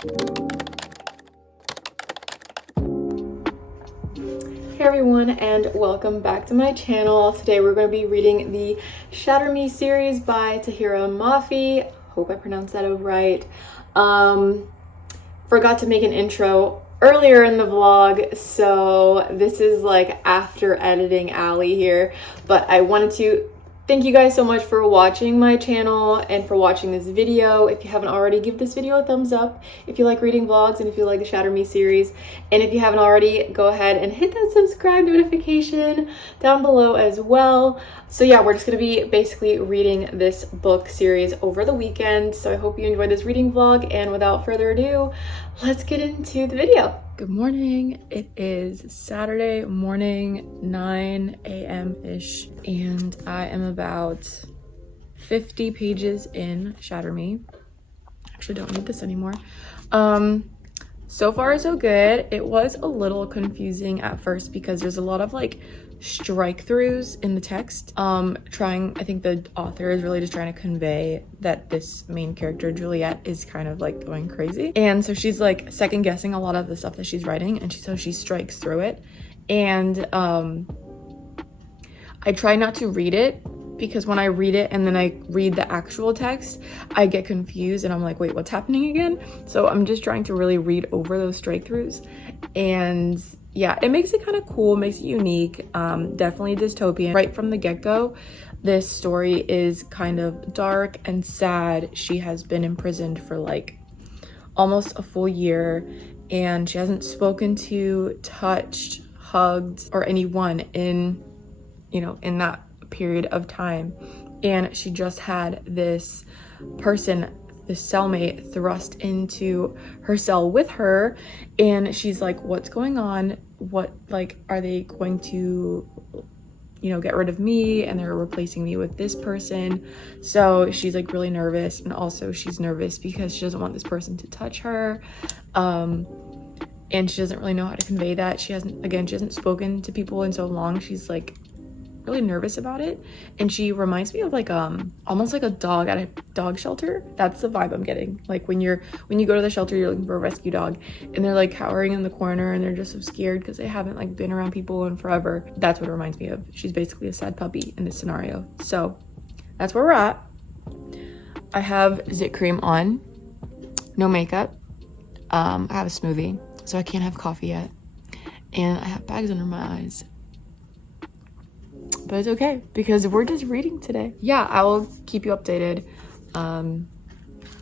Hey everyone, and welcome back to my channel. Today we're going to be reading the Shatter Me series by Tahira Mafi. Hope I pronounced that right. Forgot to make an intro earlier in the vlog, so this is like after editing Allie here, but I wanted to thank you guys so much for watching my channel and for watching this video. If you haven't already, give this video a thumbs up if you like reading vlogs and if you like the Shatter Me series. And if you haven't already, go ahead and hit that subscribe notification down below as well. So yeah, we're just gonna be basically reading this book series over the weekend. So I hope you enjoyed this reading vlog, and without further ado, let's get into the video. Good morning. It is Saturday morning, 9 a.m.-ish, and I am about 50 pages in Shatter Me. Actually don't need this anymore. So far so good. It was a little confusing at first because there's a lot of like strike throughs in the text. I think the author is really just trying to convey that this main character, Juliet, is kind of like going crazy. And so she's like second guessing a lot of the stuff that she's writing, and so she strikes through it. And I try not to read it, because when I read it and then I read the actual text, I get confused and I'm like, wait, what's happening again? So I'm just trying to really read over those strike throughs. And yeah, it makes it kind of cool, makes it unique. Definitely dystopian. Right from the get-go, this story is kind of dark and sad. She has been imprisoned for like almost a full year, and she hasn't spoken to, touched, hugged, or anyone in that period of time. And she just had this person, this cellmate, thrust into her cell with her, and she's like, what's going on? What, like, are they going to get rid of me and they're replacing me with this person? So she's like really nervous, and also she's nervous because she doesn't want this person to touch her, and she doesn't really know how to convey that. She hasn't spoken to people in so long. She's like really nervous about it, and she reminds me of like almost like a dog at a dog shelter. That's the vibe I'm getting. Like when you go to the shelter, you're looking for a rescue dog, and they're like cowering in the corner, and they're just so scared because they haven't like been around people in forever. That's what it reminds me of. She's basically a sad puppy in this scenario. So that's where we're at. I have zit cream on, no makeup. I have a smoothie, so I can't have coffee yet, and I have bags under my eyes. But it's okay because we're just reading today. Yeah, I will keep you updated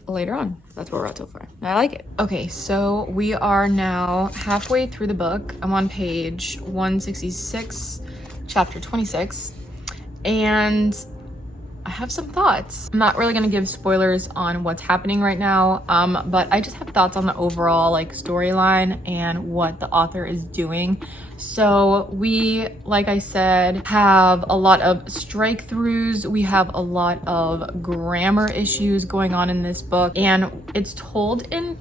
later on. That's where we're at so far. I like it. Okay, so we are now halfway through the book. I'm on page 166, chapter 26, and I have some thoughts. I'm not really gonna give spoilers on what's happening right now, but I just have thoughts on the overall like storyline and what the author is doing. So we, like I said, have a lot of strike throughs. We have a lot of grammar issues going on in this book, and it's told in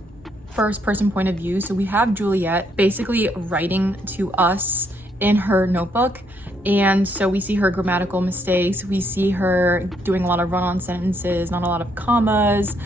first person point of view. So we have Juliet basically writing to us in her notebook, and so we see her grammatical mistakes. We see her doing a lot of run-on sentences, not a lot of commas.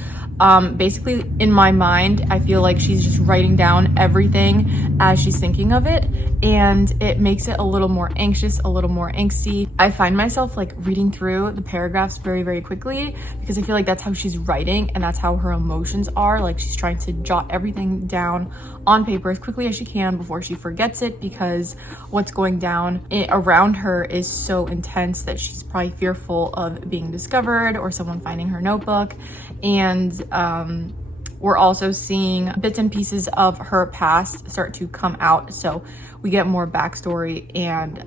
Basically, in my mind, I feel like she's just writing down everything as she's thinking of it, and it makes it a little more anxious, a little more angsty. I find myself like reading through the paragraphs very, very quickly because I feel like that's how she's writing and that's how her emotions are. Like she's trying to jot everything down on paper as quickly as she can before she forgets it, because what's going down around her is so intense that she's probably fearful of being discovered or someone finding her notebook. And we're also seeing bits and pieces of her past start to come out, so we get more backstory and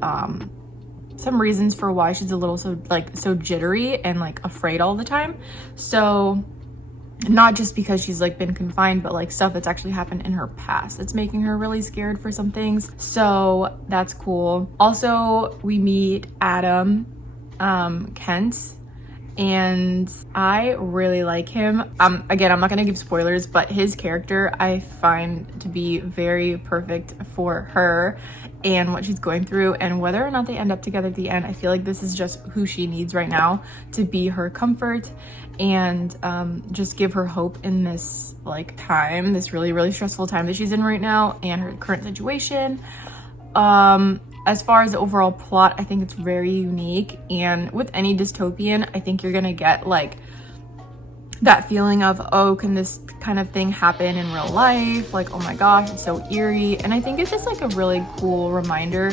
some reasons for why she's a little so jittery and like afraid all the time. So not just because she's like been confined, but like stuff that's actually happened in her past that's making her really scared for some things. So that's cool. Also, we meet Adam, Kent, and I really like him. Again, I'm not gonna give spoilers, but his character I find to be very perfect for her and what she's going through, and whether or not they end up together at the end, I feel like this is just who she needs right now to be her comfort and just give her hope in this like time, this really, really stressful time that she's in right now and her current situation. As far as the overall plot, I think it's very unique, and with any dystopian, I think you're gonna get like that feeling of, oh, can this kind of thing happen in real life? Like, oh my gosh, it's so eerie. And I think it's just like a really cool reminder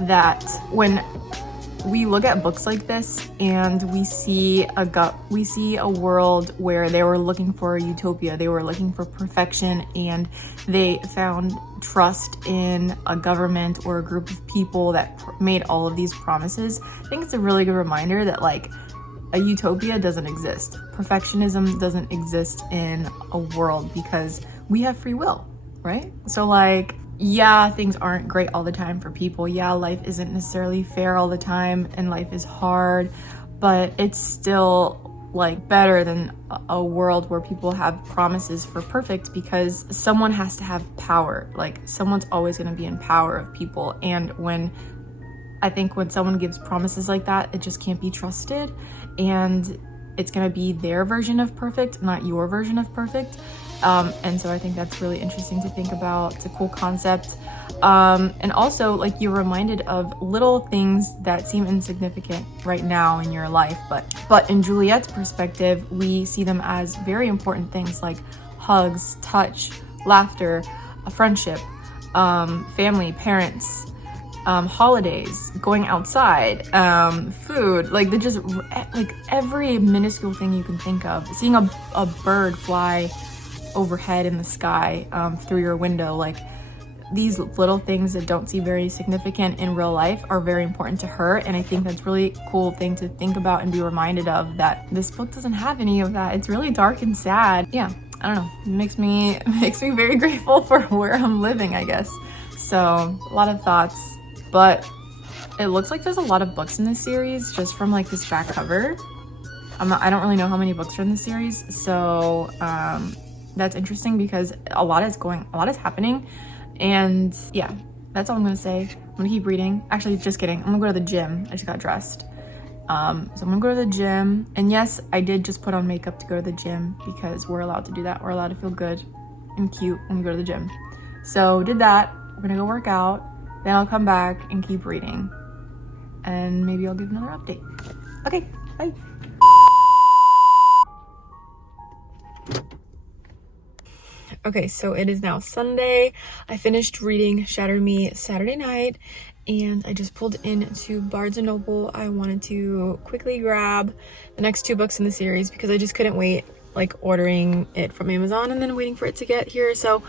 that when we look at books like this and we see a world where they were looking for a utopia, they were looking for perfection, and they found trust in a government or a group of people that made all of these promises. I think it's a really good reminder that like a utopia doesn't exist. Perfectionism doesn't exist in a world because we have free will, right? So like, yeah, things aren't great all the time for people. Yeah, life isn't necessarily fair all the time and life is hard, but it's still like better than a world where people have promises for perfect, because someone has to have power. Like someone's always going to be in power of people. And I think when someone gives promises like that, it just can't be trusted, and it's going to be their version of perfect, not your version of perfect. And so I think that's really interesting to think about. It's a cool concept. And also like you're reminded of little things that seem insignificant right now in your life, but in Juliet's perspective, we see them as very important things like hugs, touch, laughter, a friendship, family, parents, holidays, going outside, food, like they're just like every minuscule thing you can think of. Seeing a bird fly overhead in the sky through your window, like these little things that don't seem very significant in real life are very important to her. And I think that's really cool thing to think about and be reminded of, that this book doesn't have any of that. It's really dark and sad. Yeah, I don't know, it makes me very grateful for where I'm living, I guess. So a lot of thoughts, but it looks like there's a lot of books in this series just from like this back cover. I don't really know how many books are in this series, so that's interesting because a lot is happening. And yeah, that's all I'm gonna say. I'm gonna keep reading. Actually, just kidding. I'm gonna go to the gym. I just got dressed. So I'm gonna go to the gym. And yes, I did just put on makeup to go to the gym because we're allowed to do that. We're allowed to feel good and cute when we go to the gym. So did that. We're gonna go work out. Then I'll come back and keep reading. And maybe I'll give another update. Okay, bye. Okay, so it is now Sunday. I finished reading Shatter Me Saturday night, and I just pulled into Barnes & Noble. I wanted to quickly grab the next 2 books in the series because I just couldn't wait, like ordering it from Amazon and then waiting for it to get here. So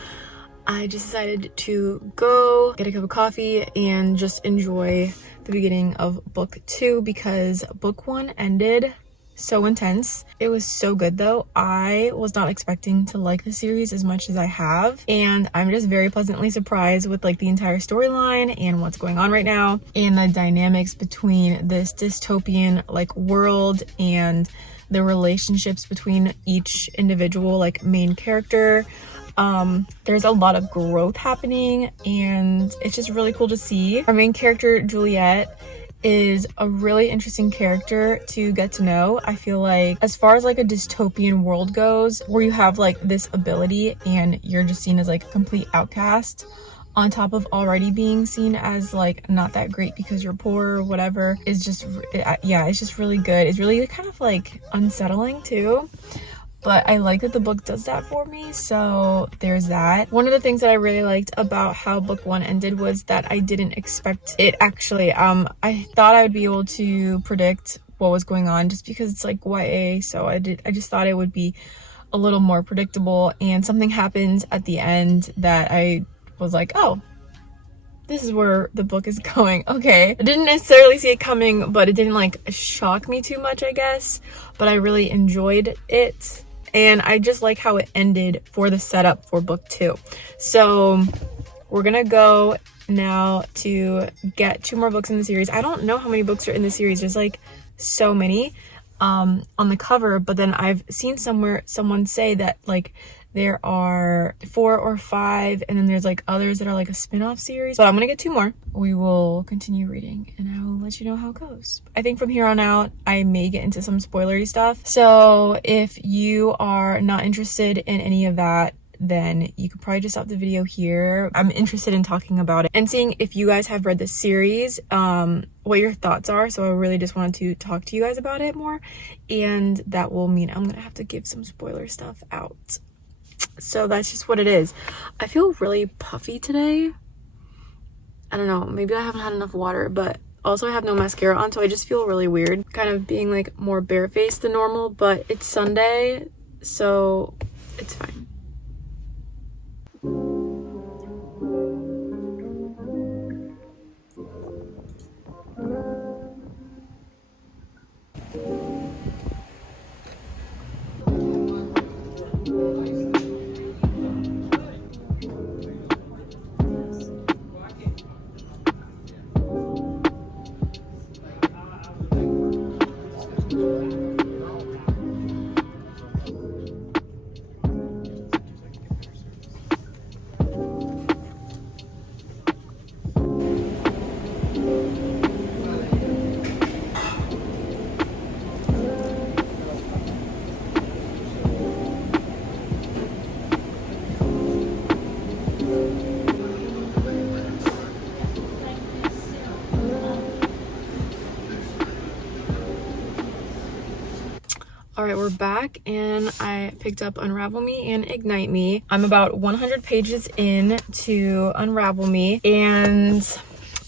I just decided to go get a cup of coffee and just enjoy the beginning of book 2 because book 1 ended so intense. It was so good though. I was not expecting to like the series as much as I have, and I'm just very pleasantly surprised with like the entire storyline and what's going on right now and the dynamics between this dystopian like world and the relationships between each individual like main character. There's a lot of growth happening and it's just really cool to see. Our main character Juliet is a really interesting character to get to know. I feel like as far as like a dystopian world goes, where you have like this ability and you're just seen as like a complete outcast, on top of already being seen as like not that great because you're poor or whatever, is just, yeah, it's just really good. It's really kind of like unsettling too. But I like that the book does that for me, so there's that. One of the things that I really liked about how book 1 ended was that I didn't expect it actually. I thought I would be able to predict what was going on just because it's like YA, so I just thought it would be a little more predictable, and something happened at the end that I was like, oh, this is where the book is going. Okay. I didn't necessarily see it coming, but it didn't like shock me too much, I guess, but I really enjoyed it. And I just like how it ended for the setup for book 2. So we're gonna go now to get 2 more books in the series. I don't know how many books are in the series. There's like so many. on the cover, but then I've seen somewhere someone say that like there are 4 or 5, and then there's like others that are like a spin-off series. But I'm gonna get 2 more. We will continue reading and I will let you know how it goes. I think from here on out I may get into some spoilery stuff, so if you are not interested in any of that, then you could probably just stop the video here. I'm interested in talking about it and seeing if you guys have read this series, what your thoughts are. So I really just wanted to talk to you guys about it more, and that will mean I'm gonna have to give some spoiler stuff out. So that's just what it is. I feel really puffy today. I don't know, maybe I haven't had enough water, but also I have no mascara on, so I just feel really weird, kind of being like more barefaced than normal, but it's Sunday, so it's fine. All right, we're back, and I picked up Unravel Me and Ignite Me. I'm about 100 pages in to Unravel Me, and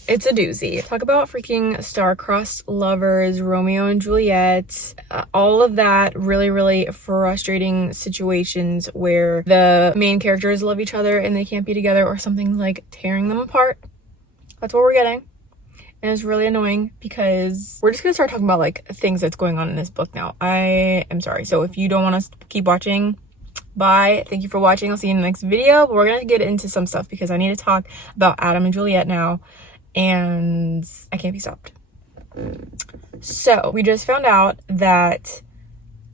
it's a doozy. Talk about freaking star-crossed lovers, Romeo and Juliet, all of that really, really frustrating situations where the main characters love each other and they can't be together, or something like tearing them apart. That's what we're getting. And it's really annoying because we're just gonna start talking about like things that's going on in this book now. I am sorry. So if you don't want to keep watching, bye. Thank you for watching. I'll see you in the next video. But we're gonna get into some stuff because I need to talk about Adam and Juliet now, and I can't be stopped. So we just found out that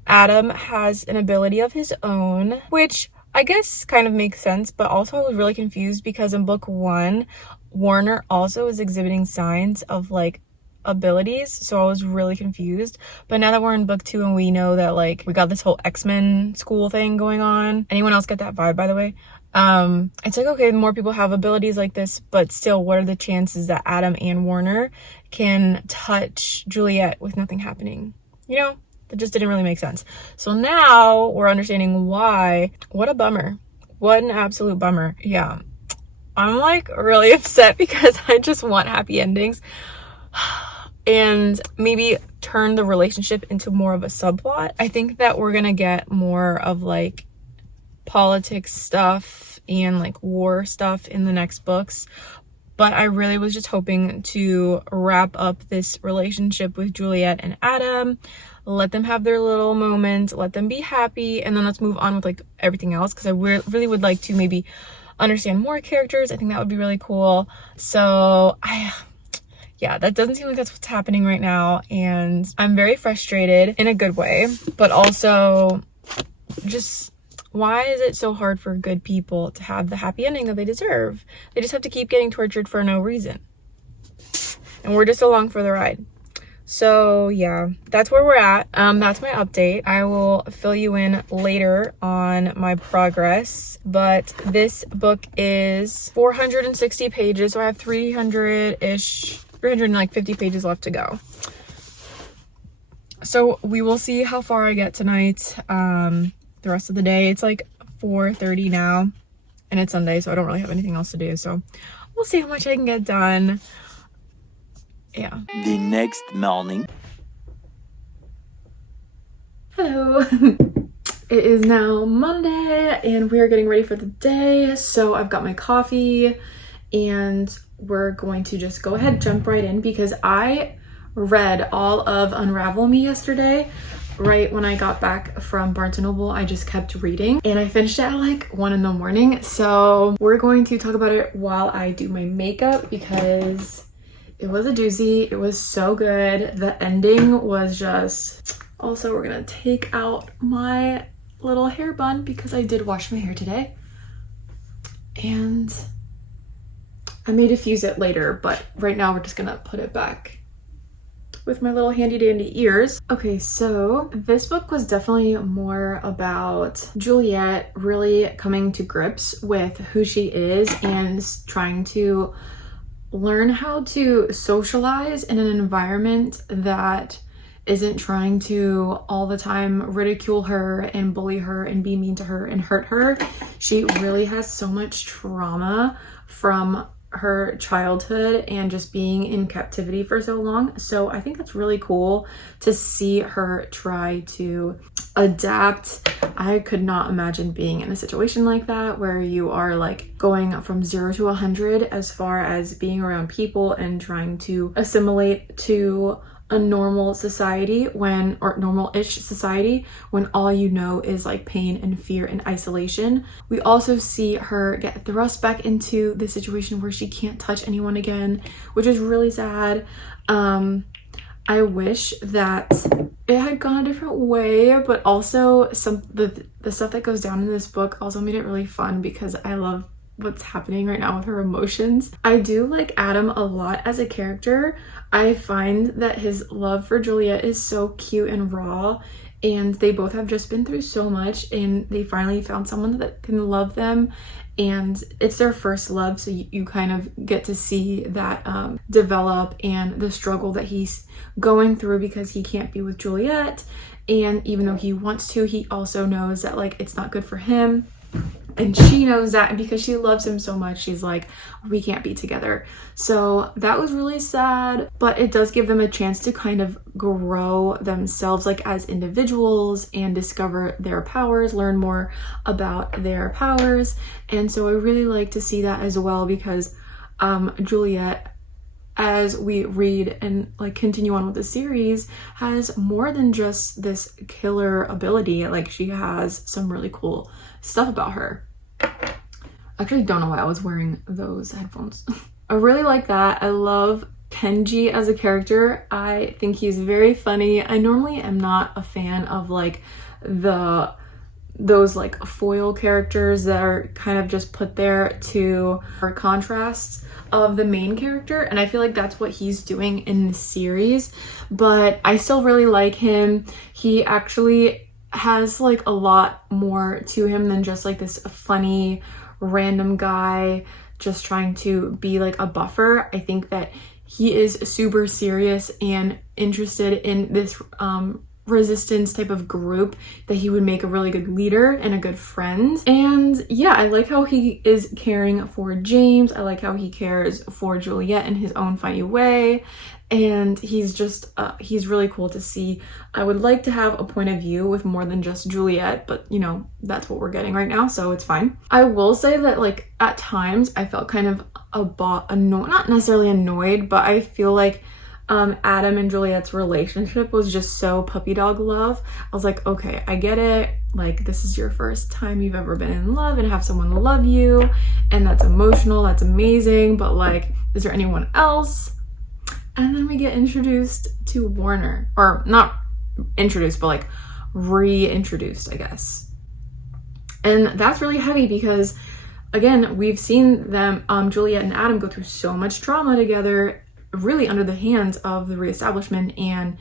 Adam has an ability of his own, which I guess kind of makes sense, but also I was really confused because in book 1, Warner also is exhibiting signs of like abilities, so I was really confused. But now that we're in book 2 and we know that like we got this whole X-Men school thing going on, anyone else get that vibe, by the way? It's like, okay, more people have abilities like this, but still, what are the chances that Adam and Warner can touch Juliet with nothing happening? You know, that just didn't really make sense. So now we're understanding why. What a bummer. What an absolute bummer. Yeah, I'm like really upset because I just want happy endings and maybe turn the relationship into more of a subplot. I think that we're gonna get more of like politics stuff and like war stuff in the next books, but I really was just hoping to wrap up this relationship with Juliet and Adam, let them have their little moment, let them be happy, and then let's move on with like everything else, because I really would like to maybe understand more characters. I think that would be really cool. So yeah, that doesn't seem like that's what's happening right now, and I'm very frustrated in a good way, but also just why is it so hard for good people to have the happy ending that they deserve? They just have to keep getting tortured for no reason, and we're just along for the ride. So yeah, that's where we're at. That's my update. I will fill you in later on my progress, but this book is 460 pages, so I have 350 pages left to go. So we will see how far I get tonight. The rest of the day, it's like 4:30 now, and it's Sunday, so I don't really have anything else to do, so we'll see how much I can get done. Yeah. The next morning. Hello. It is now Monday and we are getting ready for the day. So I've got my coffee and we're going to just go ahead, jump right in, because I read all of Unravel Me yesterday. Right when I got back from Barnes & Noble, I just kept reading and I finished it at like 1 in the morning. So we're going to talk about it while I do my makeup because it was a doozy. It was so good. The ending was just, Also, we're gonna take out my little hair bun because I did wash my hair today. And I may diffuse it later, but right now we're just gonna put it back with my little handy dandy ears. Okay, so this book was definitely more about Juliet really coming to grips with who she is and trying to learn how to socialize in an environment that isn't trying to all the time ridicule her and bully her and be mean to her and hurt her. She really has so much trauma from her childhood and just being in captivity for so long. So I think that's really cool to see her try to adapt. I could not imagine being in a situation like that where you are like going from 0 to 100 as far as being around people and trying to assimilate to a normal society or normal-ish society when all you know is like pain and fear and isolation. We also see her get thrust back into the situation where she can't touch anyone again, which is really sad. I wish that it had gone a different way, but also the stuff that goes down in this book also made it really fun because I love what's happening right now with her emotions. I do like Adam a lot as a character. I find that his love for Juliet is so cute and raw, and they both have just been through so much and they finally found someone that can love them, and it's their first love, so you kind of get to see that develop and the struggle that he's going through because he can't be with Juliet, and even though he wants to, he also knows that like it's not good for him. And she knows that, and because she loves him so much, she's like, we can't be together. So that was really sad, but it does give them a chance to kind of grow themselves like as individuals and discover their powers, learn more about their powers. And so I really like to see that as well because Juliet, as we read and like continue on with the series, has more than just this killer ability. Like she has some really cool stuff about her. I actually don't know why I was wearing those headphones. I really like that. I love Kenji as a character. I think he's very funny. I normally am not a fan of like those like foil characters that are kind of just put there to for contrasts of the main character, and I feel like that's what he's doing in the series, but I still really like him. He actually has like a lot more to him than just like this funny random guy just trying to be like a buffer. I think that he is super serious and interested in this resistance type of group, that he would make a really good leader and a good friend. And yeah, I like how he is caring for James. I like how he cares for Juliet in his own funny way, and he's just he's really cool to see. I would like to have a point of view with more than just Juliet, but you know, that's what we're getting right now, so it's fine. I will say that like at times I felt kind of not necessarily annoyed, but I feel like Adam and Juliet's relationship was just so puppy dog love. I was like, okay, I get it. Like, this is your first time you've ever been in love and have someone love you, and that's emotional, that's amazing, but like, is there anyone else? And then we get introduced to Warner, or not introduced, but like reintroduced, I guess. And that's really heavy because again, we've seen them, Juliet and Adam, go through so much trauma together, really under the hands of the reestablishment and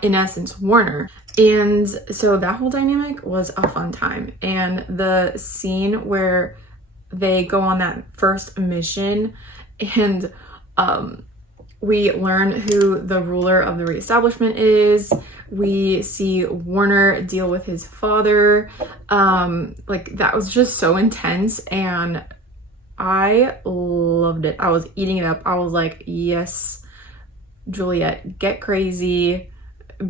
in essence Warner. And so that whole dynamic was a fun time. And the scene where they go on that first mission and we learn who the ruler of the reestablishment is. We see Warner deal with his father. Like, that was just so intense and I loved it. I was eating it up. I was like, yes, Juliet, get crazy.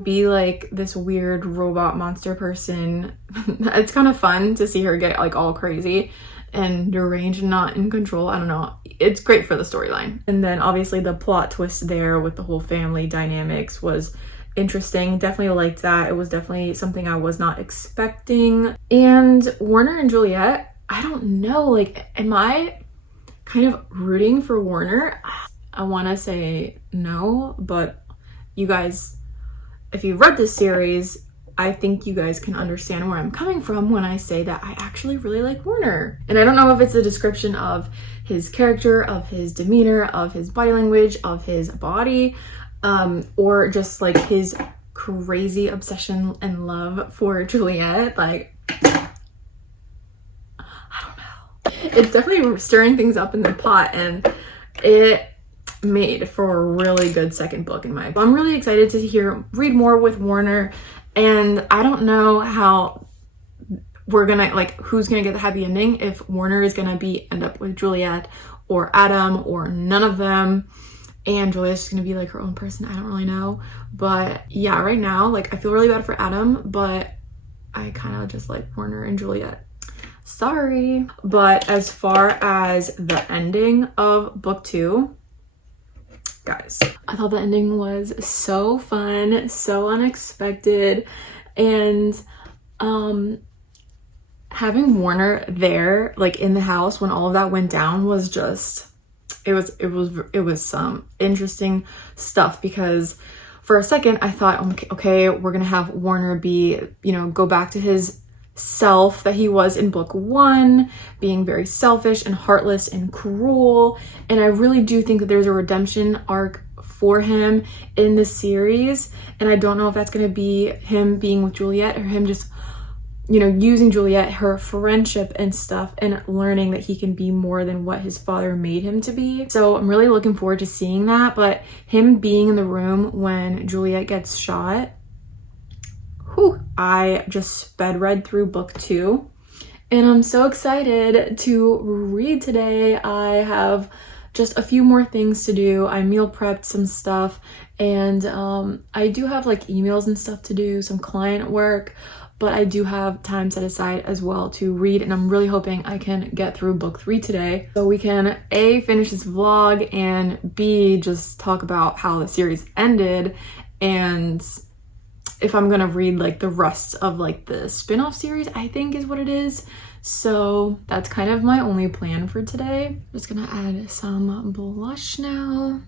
Be like this weird robot monster person. It's kind of fun to see her get like all crazy and deranged and not in control. I don't know. It's great for the storyline. And then obviously the plot twist there with the whole family dynamics was interesting. Definitely liked that. It was definitely something I was not expecting. And Warner and Juliet, I don't know, like, am I kind of rooting for Warner? I want to say no, but you guys, if you've read this series, I think you guys can understand where I'm coming from when I say that I actually really like Warner. And I don't know if it's a description of his character, of his demeanor, of his body language, of his body, or just like his crazy obsession and love for Juliet. Like, I don't know. It's definitely stirring things up in the pot, and it made for a really good second book in my opinion. I'm really excited to read more with Warner, and I don't know how we're gonna, like, who's gonna get the happy ending, if Warner is gonna end up with Juliet or Adam or none of them, and Juliet's just gonna be like her own person. I don't really know, but yeah, right now, like, I feel really bad for Adam, but I kind of just like Warner and Juliet. Sorry. But as far as the ending of book 2, guys, I thought the ending was so fun, so unexpected, and having Warner there, like in the house when all of that went down, was just, it was some interesting stuff, because for a second I thought, okay, we're gonna have Warner be, go back to his self that he was in book 1, being very selfish and heartless and cruel. And I really do think that there's a redemption arc for him in this series, and I don't know if that's going to be him being with Juliet or him just, using Juliet, her friendship and stuff, and learning that he can be more than what his father made him to be. So I'm really looking forward to seeing that. But him being in the room when Juliet gets shot, I just sped read through book 2, and I'm so excited to read today. I have just a few more things to do. I meal prepped some stuff, and I do have like emails and stuff to do, some client work, but I do have time set aside as well to read, and I'm really hoping I can get through book 3 today so we can A, finish this vlog, and B, just talk about how the series ended, and if I'm gonna read like the rest of like the spin-off series, I think is what it is. So that's kind of my only plan for today. Just gonna add some blush now.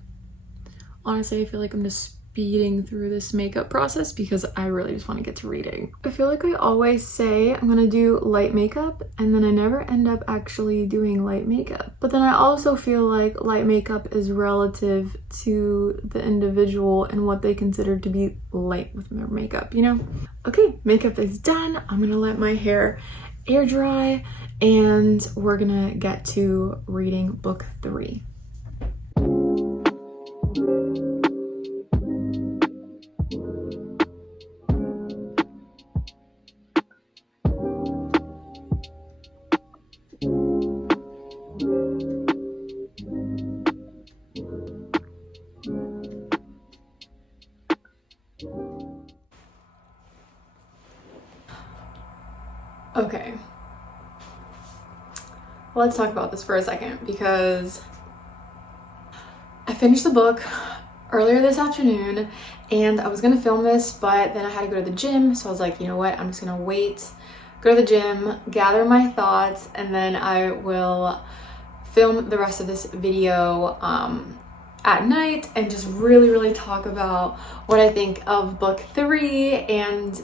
Honestly, I feel like I'm just speeding through this makeup process because I really just want to get to reading. I feel like I always say I'm gonna do light makeup, and then I never end up actually doing light makeup. But then I also feel like light makeup is relative to the individual and what they consider to be light with their makeup, Okay, makeup is done. I'm gonna let my hair air dry, and we're gonna get to reading book 3. Okay, let's talk about this for a second, because I finished the book earlier this afternoon, and I was gonna film this, but then I had to go to the gym, so I was like, you know what, I'm just gonna wait, go to the gym, gather my thoughts, and then I will film the rest of this video at night and just really talk about what I think of book 3 and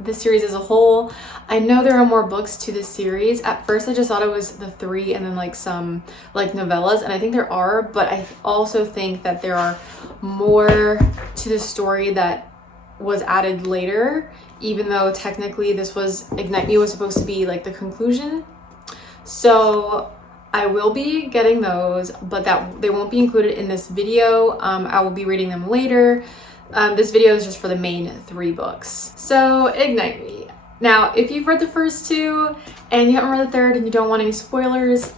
the series as a whole. I know there are more books to this series. At first I just thought it was the 3 and then like some like novellas, and I think there are, but I also think that there are more to the story that was added later, even though technically this was Ignite Me was supposed to be like the conclusion. So I will be getting those, but that they won't be included in this video. I will be reading them later. This video is just for the main 3 books. So Ignite Me. Now, if you've read the first 2 and you haven't read the 3rd and you don't want any spoilers,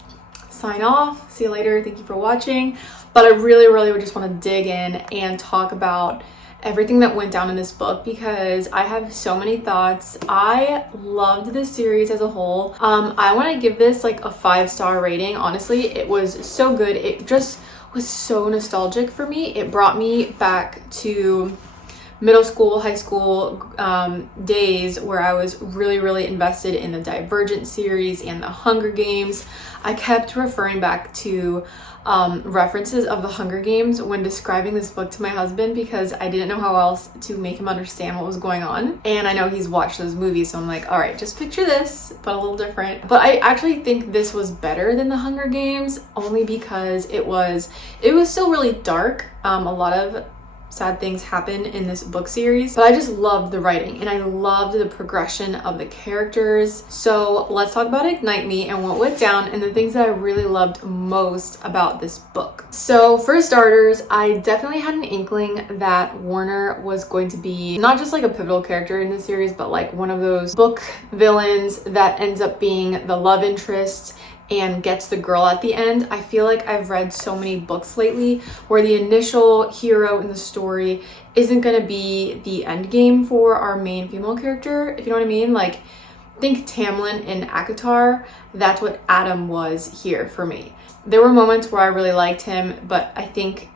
sign off. See you later. Thank you for watching. But I really would just want to dig in and talk about everything that went down in this book, because I have so many thoughts. I loved this series as a whole. I want to give this like a 5-star rating. Honestly, it was so good. It just was so nostalgic for me. It brought me back to middle school, high school days where I was really invested in the Divergent series and the Hunger Games, I kept referring back to references of the Hunger Games when describing this book to my husband because I didn't know how else to make him understand what was going on. And I know he's watched those movies, so I'm like, all right, just picture this, but a little different. But I actually think this was better than the Hunger Games only because it was still really dark. A lot of sad things happen in this book series, but I just loved the writing and I loved the progression of the characters. So let's talk about Ignite Me and what went down and the things that I really loved most about this book. So for starters, I definitely had an inkling that Warner was going to be not just like a pivotal character in this series, but like one of those book villains that ends up being the love interest and gets the girl at the end. I feel like I've read so many books lately where the initial hero in the story isn't going to be the end game for our main female character, if you know what I mean. Like, think Tamlin in ACOTAR. That's what Adam was here for me. There were moments where I really liked him, but I think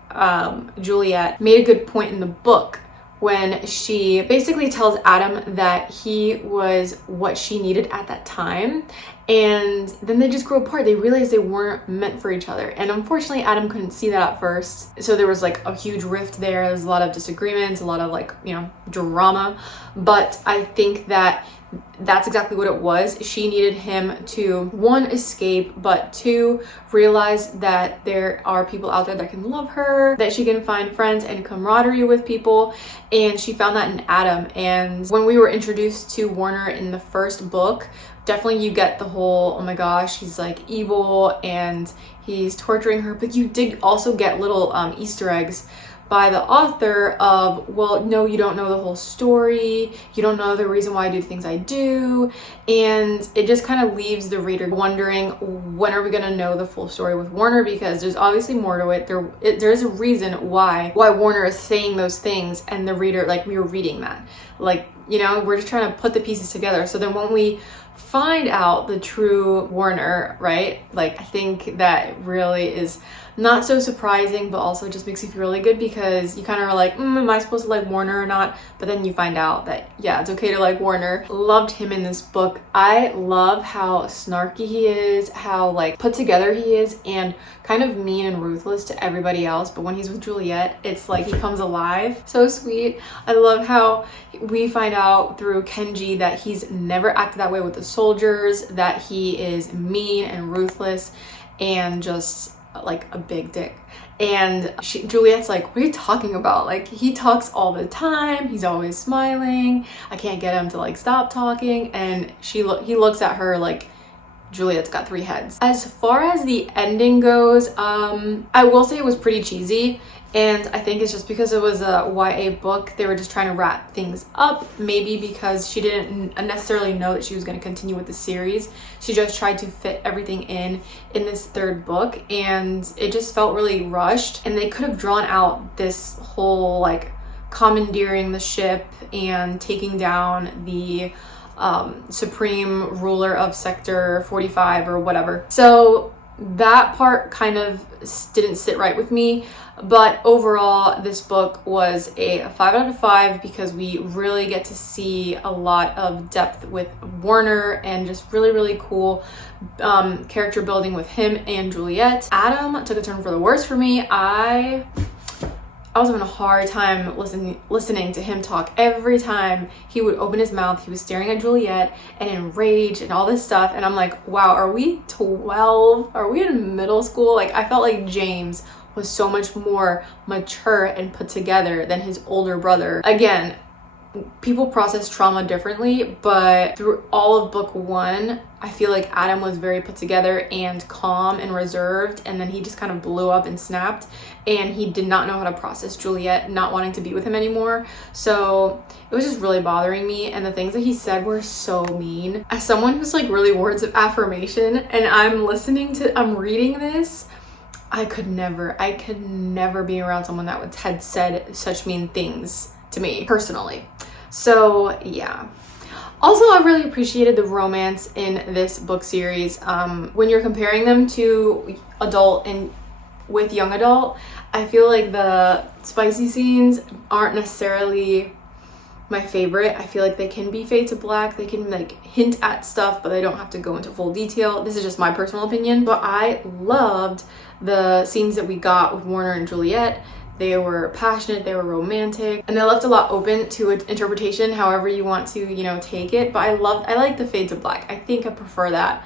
Juliet made a good point in the book when she basically tells Adam that he was what she needed at that time, and then they just grew apart. They realized they weren't meant for each other, and unfortunately Adam couldn't see that at first, so there was like a huge rift there. There was a lot of disagreements, a lot of like, you know, drama, but I think that that's exactly what it was. She needed him to, one, escape, but two, realize that there are people out there that can love her, that she can find friends and camaraderie with people, and she found that in Adam. And when we were introduced to Warner in the first book, definitely you get the whole, oh my gosh, he's like evil and he's torturing her, but you did also get little Easter eggs by the author of, well, no, you don't know the whole story, you don't know the reason why I do the things I do, and it just kind of leaves the reader wondering, when are we going to know the full story with Warner, because there's obviously more to it. There is a reason why Warner is saying those things, and the reader, like, we were reading that, like, you know, we're just trying to put the pieces together. So then when we find out the true Warner, right, like, I think that really is not so surprising, but also just makes you feel really good because you kind of are like, am I supposed to like Warner or not? But then you find out that, yeah, it's okay to like Warner. Loved him in this book. I love how snarky he is, how like put together he is, and kind of mean and ruthless to everybody else. But when he's with Juliet, it's like he comes alive. So sweet. I love how we find out through Kenji that he's never acted that way with the soldiers, that he is mean and ruthless and just like a big dick. And Juliet's like, what are you talking about? Like, he talks all the time, he's always smiling, I can't get him to like stop talking. And he looks at her like Juliet's got 3 heads. As far as the ending goes, I will say it was pretty cheesy, and I think it's just because it was a YA book. They were just trying to wrap things up, maybe because she didn't necessarily know that she was going to continue with the series. She just tried to fit everything in this 3rd book, and it just felt really rushed, and they could have drawn out this whole like commandeering the ship and taking down the supreme ruler of sector 45 or whatever. So that part kind of didn't sit right with me, but overall this book was a 5 out of 5 because we really get to see a lot of depth with Warner and just really cool character building with him and Juliet. Adam took a turn for the worse for me. I was having a hard time listening to him talk. Every time he would open his mouth, he was staring at Juliet and enraged and all this stuff. And I'm like, wow, are we 12? Are we in middle school? Like, I felt like James was so much more mature and put together than his older brother. Again, people process trauma differently, but through all of book 1, I feel like Adam was very put together and calm and reserved, and then he just kind of blew up and snapped, and he did not know how to process Juliet not wanting to be with him anymore. So it was just really bothering me, and the things that he said were so mean. As someone who's like really words of affirmation, and I'm reading this, I could never be around someone that had said such mean things to me personally. So yeah. Also, I really appreciated the romance in this book series. When you're comparing them to adult and with young adult, I feel like the spicy scenes aren't necessarily my favorite. I feel like they can be fade to black. They can like hint at stuff, but they don't have to go into full detail. This is just my personal opinion. But I loved the scenes that we got with Warner and Juliet. They were passionate, they were romantic, and they left a lot open to interpretation, however you want to, you know, take it. But I like the fade to black. I think I prefer that.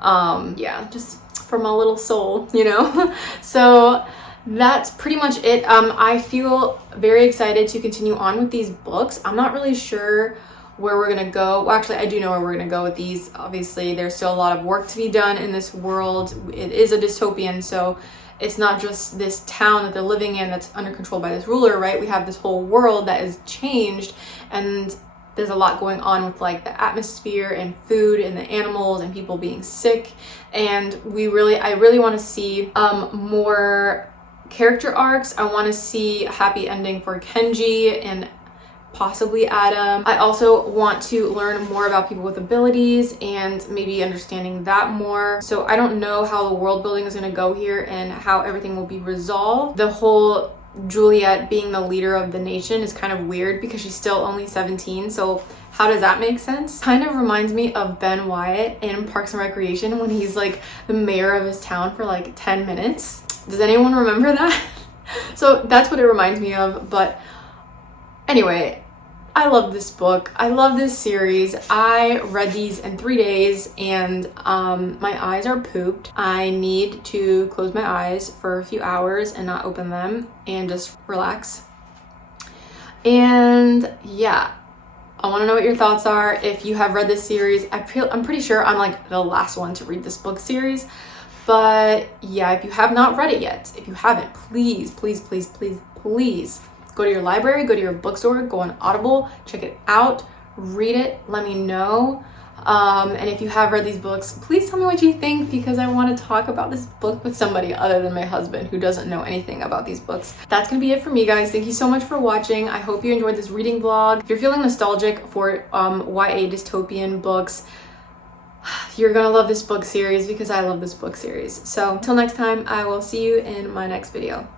Yeah, just for my little soul, you know. So that's pretty much it. I feel very excited to continue on with these books. I'm not really sure where we're gonna go. Well, actually, I do know where we're gonna go with these. Obviously, there's still a lot of work to be done in this world. It is a dystopian, so it's not just this town that they're living in that's under control by this ruler, right? We have this whole world that is changed, and there's a lot going on with like the atmosphere and food and the animals and people being sick. And I really want to see more character arcs. I want to see a happy ending for Kenji and possibly Adam. I also want to learn more about people with abilities and maybe understanding that more. So I don't know how the world building is going to go here and how everything will be resolved. The whole Juliet being the leader of the nation is kind of weird because she's still only 17. So how does that make sense? Kind of reminds me of Ben Wyatt in Parks and Recreation when he's like the mayor of his town for like 10 minutes. Does anyone remember that? So that's what it reminds me of. But anyway, I love this book. I love this series. I read these in 3 days and my eyes are pooped. I need to close my eyes for a few hours and not open them and just relax. And yeah, I want to know what your thoughts are. If you have read this series, I'm pretty sure I'm like the last one to read this book series. But yeah, if you have not read it yet, if you haven't, please, please, please, please, please go to your library, go to your bookstore, go on Audible, check it out, read it, let me know. And if you have read these books, please tell me what you think because I want to talk about this book with somebody other than my husband who doesn't know anything about these books. That's gonna be it for me, guys. Thank you so much for watching. I hope you enjoyed this reading vlog. If you're feeling nostalgic for YA dystopian books, you're gonna love this book series because I love this book series. So until next time, I will see you in my next video.